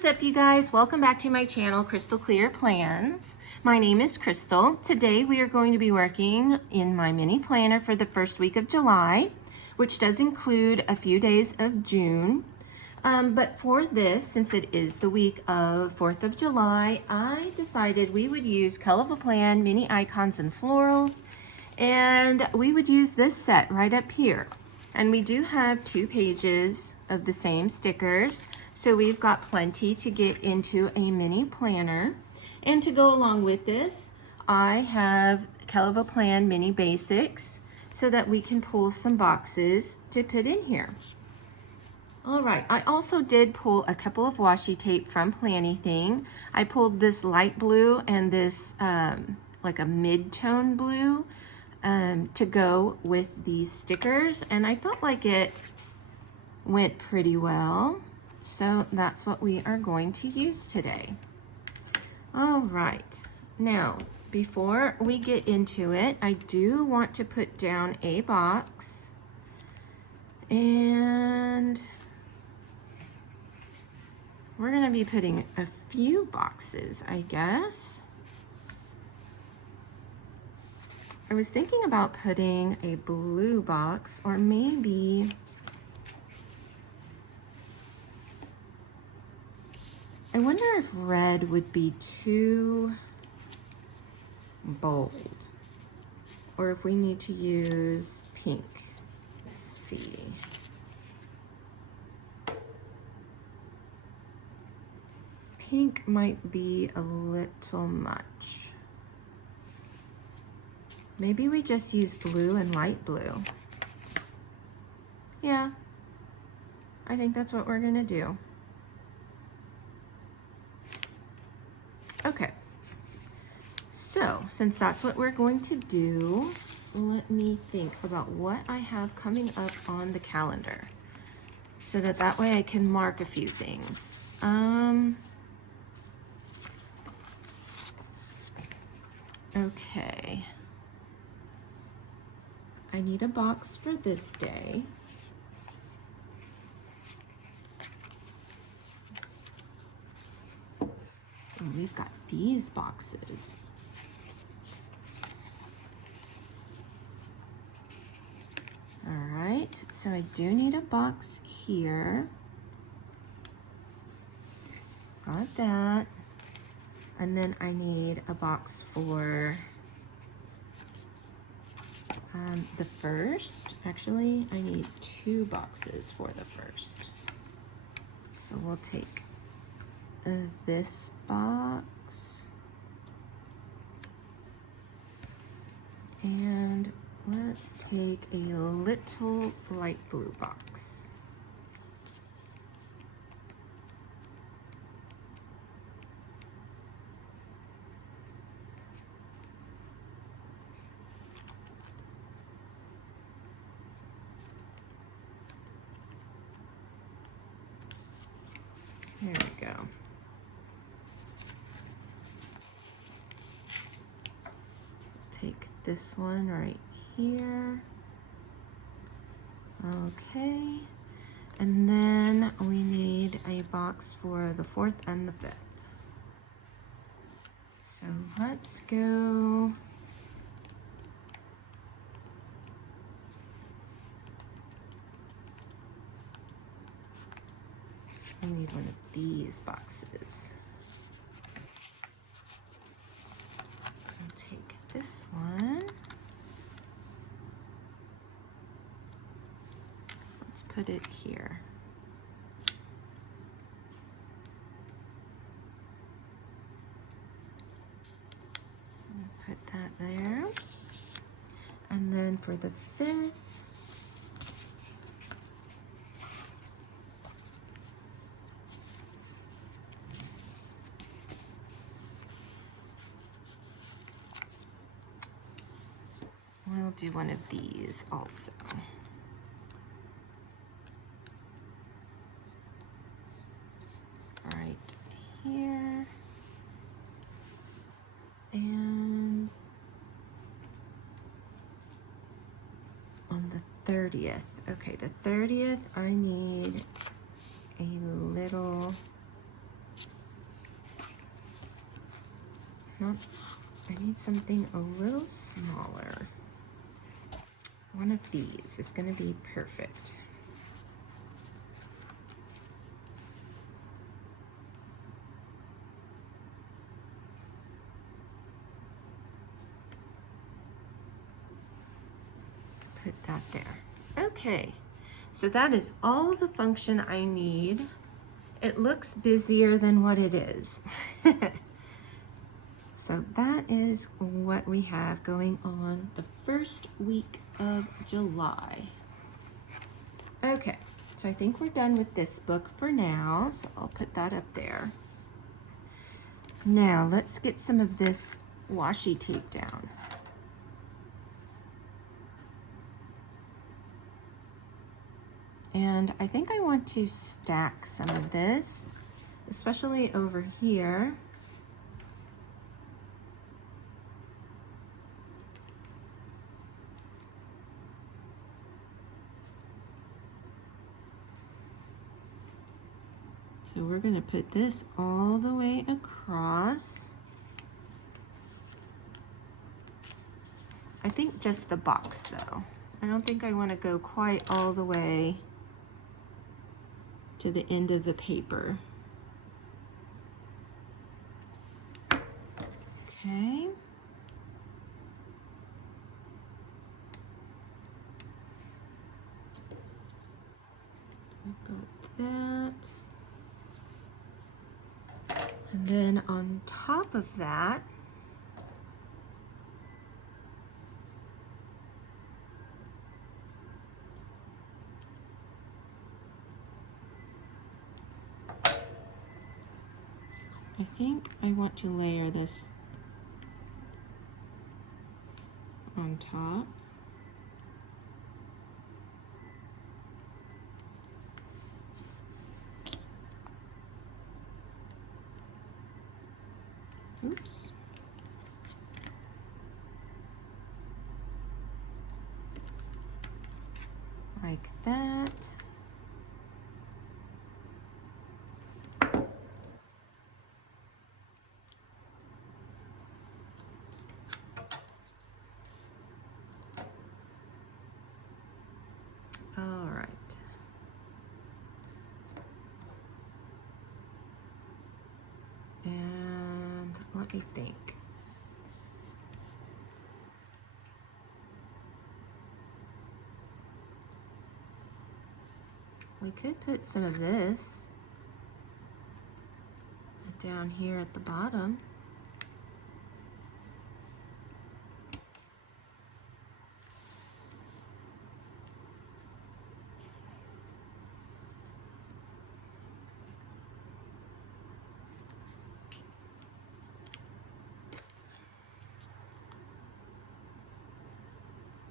What's up, you guys? Welcome back to my channel, Crystal Clear Plans. My name is Crystal. Today we are going to be working in my mini planner for the first week of July, which does include a few days of June. But for this, since it is the week of 4th of July, I decided we would use Kell Plan mini icons and florals, and we would use this set right up here. And we do have 2 pages of the same stickers, so we've got plenty to get into a mini planner. And to go along with this, I have Kell Plan mini basics so that we can pull some boxes to put in here. All right, I also did pull a couple of washi tape from Planything. I pulled this light blue and this like a mid-tone blue to go with these stickers, and I felt like it went pretty well. So that's what we are going to use today. All right, now before we get into it, I do want to put down a box, and we're gonna be putting a few boxes, I guess. I was thinking about putting a blue box, or maybe I wonder if red would be too bold, or if we need to use pink. Let's see. Pink might be a little much. Maybe we just use blue and light blue. Yeah, I think that's what we're gonna do. Okay, so since that's what we're going to do, let me think about what I have coming up on the calendar so that way I can mark a few things. Okay, I need a box for this day. And we've got these boxes. All right, so I do need a box here. Got that. And then I need a box for the first. Actually, I need 2 boxes for the first. So we'll take this box, and let's take a little light blue box. There we go. Take this one right here. Okay. And then we need a box for the 4th and the 5th. So let's go. We need one of these boxes. I'll take this one. Let's put it here. Put that there. And then for the 5th, we'll do one of these also. Right here. And on the 30th, okay, the 30th, I need a little Not, I need something a little smaller. One of these is going to be perfect. Put that there. Okay, so that is all the function I need. It looks busier than what it is. So that is what we have going on the first week of July. Okay, so I think we're done with this book for now, so I'll put that up there. Now let's get some of this washi tape down. And I think I want to stack some of this, especially over here. So we're going to put this all the way across. I think just the box though. I don't think I want to go quite all the way to the end of the paper. Okay. I've got that. And then on top of that, I think I want to layer this on top. Oops. Like that. All right. And let me think. We could put some of this down here at the bottom.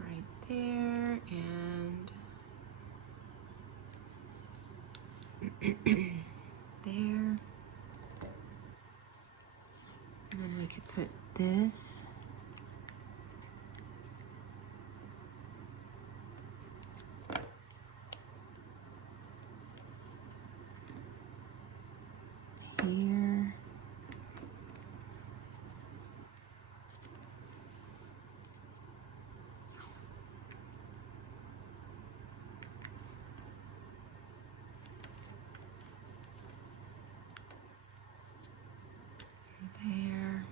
Right there, and there. And then we could put this here. There.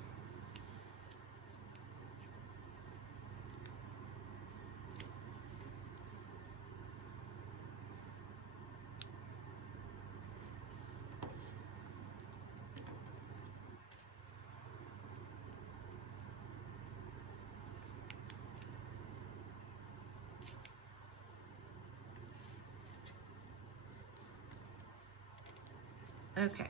Okay.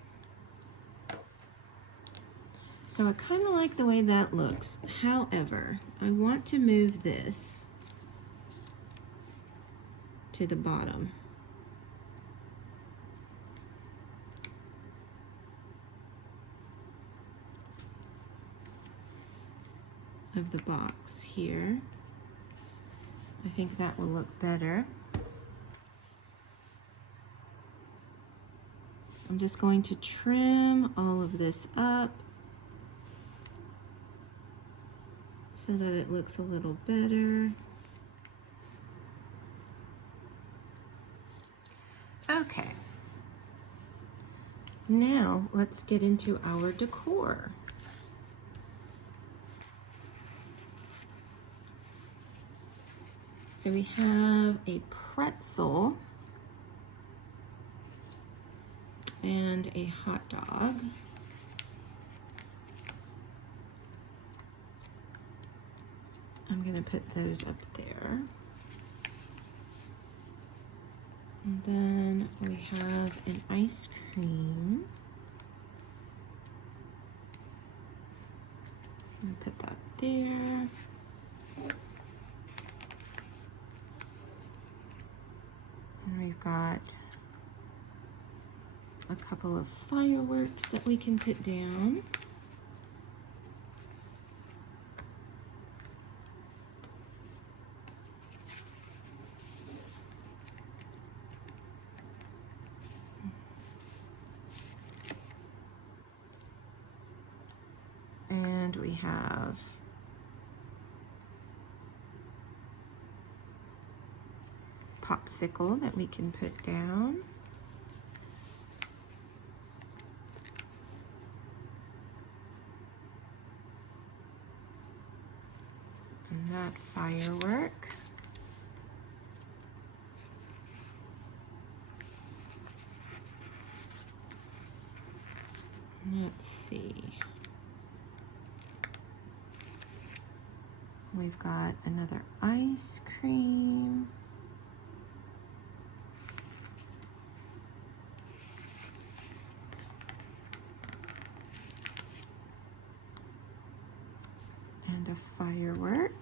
So I kind of like the way that looks. However, I want to move this to the bottom. Of the box here. I think that will look better. I'm just going to trim all of this up. so that it looks a little better. Okay. Now let's get into our decor. So we have a pretzel and a hot dog. I'm going to put those up there. And then we have an ice cream. I'm going to put that there. And we've got a couple of fireworks that we can put down. And we have popsicle that we can put down. And that firework. Let's see. We've got another ice cream. And a firework.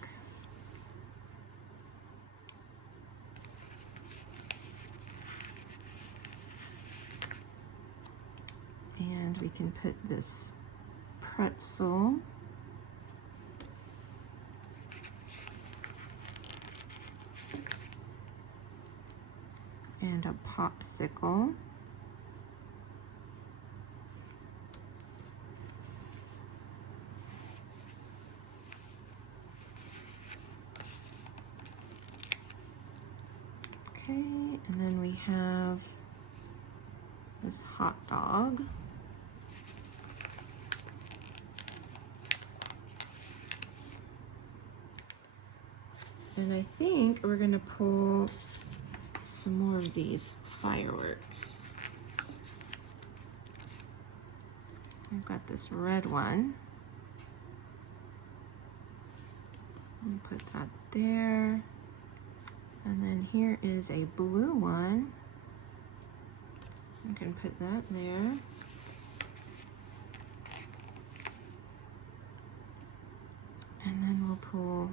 And we can put this pretzel. And a popsicle. Okay, and then we have this hot dog. And I think we're gonna pull some more of these fireworks. I've got this red one. I'll put that there. And then here is a blue one. I can put that there. And then we'll pull,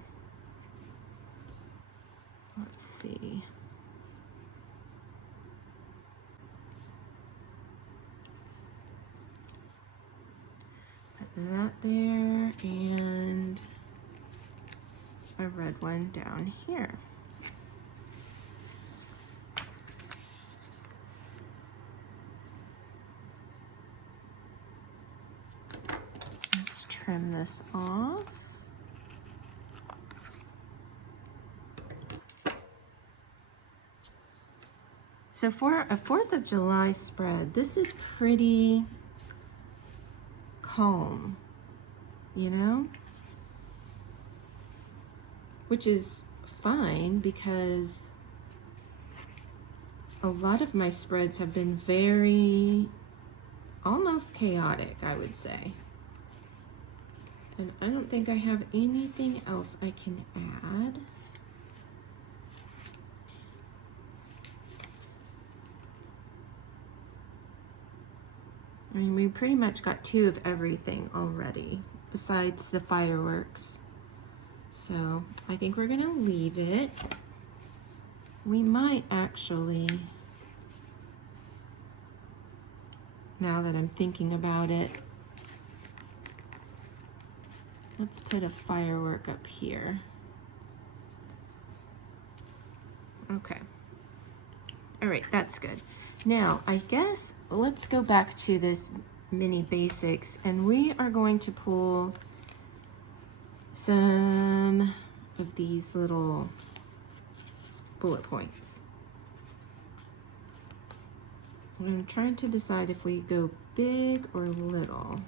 let's see. Put that there and a red one down here. Let's trim this off. So for a 4th of July spread, this is pretty calm, you know? Which is fine because a lot of my spreads have been very, almost chaotic, I would say. And I don't think I have anything else I can add. I mean, we pretty much got 2 of everything already, besides the fireworks. So I think we're gonna leave it. We might actually, now that I'm thinking about it, let's put a firework up here. Okay. All right, that's good. Now, I guess let's go back to this mini basics, and we are going to pull some of these little bullet points. I'm trying to decide if we go big or little,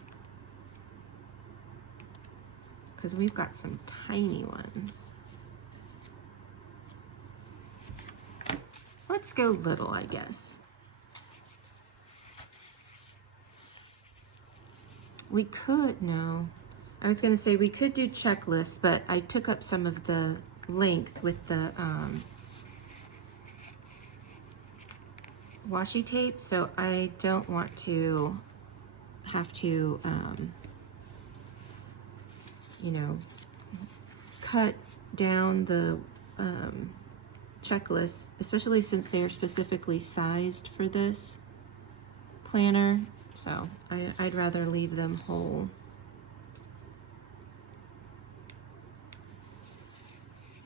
because we've got some tiny ones. Let's go little, I guess. We could, no. I was gonna say we could do checklists, but I took up some of the length with the washi tape, so I don't want to have to, you know, cut down the checklists, especially since they are specifically sized for this planner. So I'd rather leave them whole.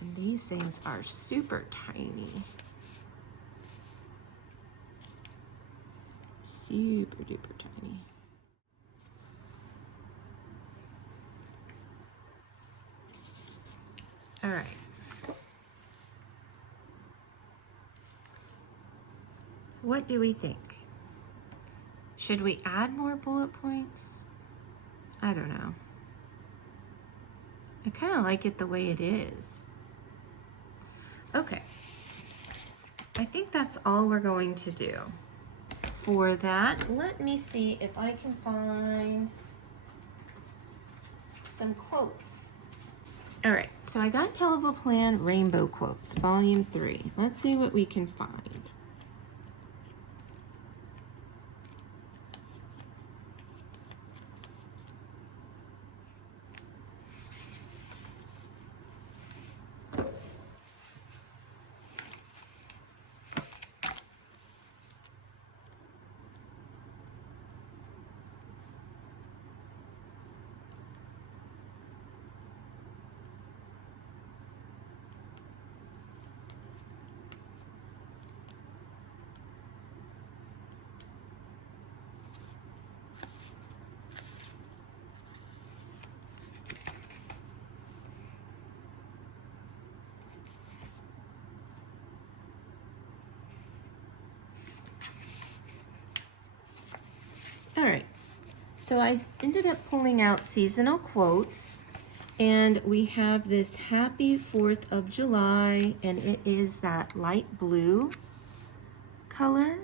And these things are super tiny. Super duper tiny. All right. What do we think? Should we add more bullet points? I don't know. I kind of like it the way it is. Okay. I think that's all we're going to do. For that, let me see if I can find some quotes. All right, so I got Kell of a Plan Rainbow Quotes, Volume 3. Let's see what we can find. All right, so I ended up pulling out seasonal quotes, and we have this Happy 4th of July, and it is that light blue color.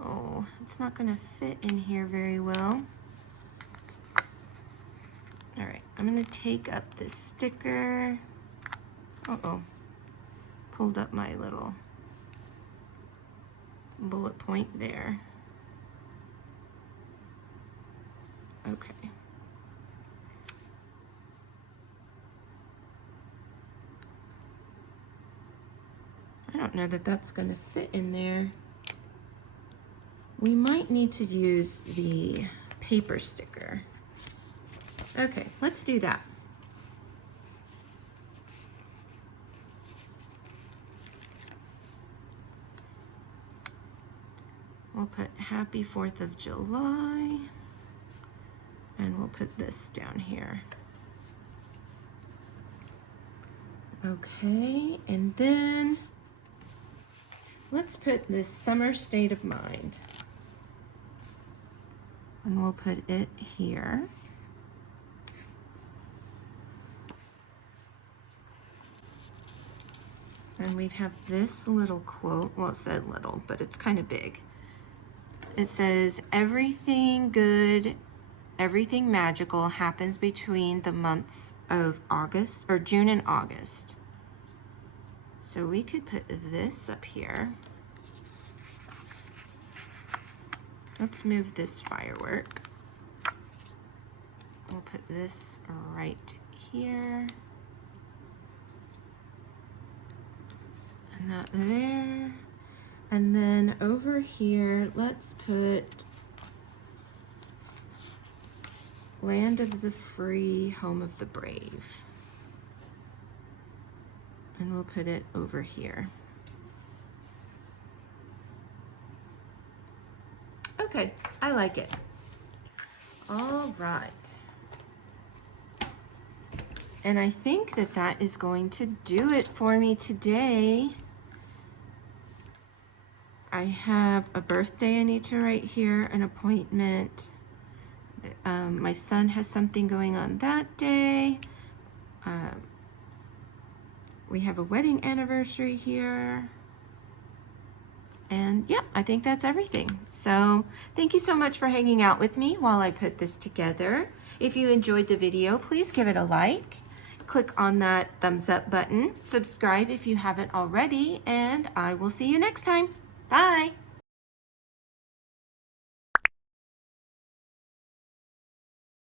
Oh, it's not gonna fit in here very well. All right, I'm gonna take up this sticker. Uh-oh, pulled up my little bullet point there. Okay. I don't know that that's gonna fit in there. We might need to use the paper sticker. Okay, let's do that. We'll put Happy 4th of July, and we'll put this down here. Okay, and then let's put this Summer State of Mind. And we'll put it here. And we have this little quote. Well, it said little, but it's kind of big. It says, everything good, everything magical happens between the months of August, or June and August. So we could put this up here. Let's move this firework. We'll put this right here. And that there. And then over here, let's put Land of the Free, Home of the Brave. And we'll put it over here. Okay, I like it. All right. And I think that that is going to do it for me today. I have a birthday I need to write here, an appointment. My son has something going on that day. We have a wedding anniversary here. And yeah, I think that's everything. So thank you so much for hanging out with me while I put this together. If you enjoyed the video, please give it a like. Click on that thumbs up button. Subscribe if you haven't already, and I will see you next time. Bye.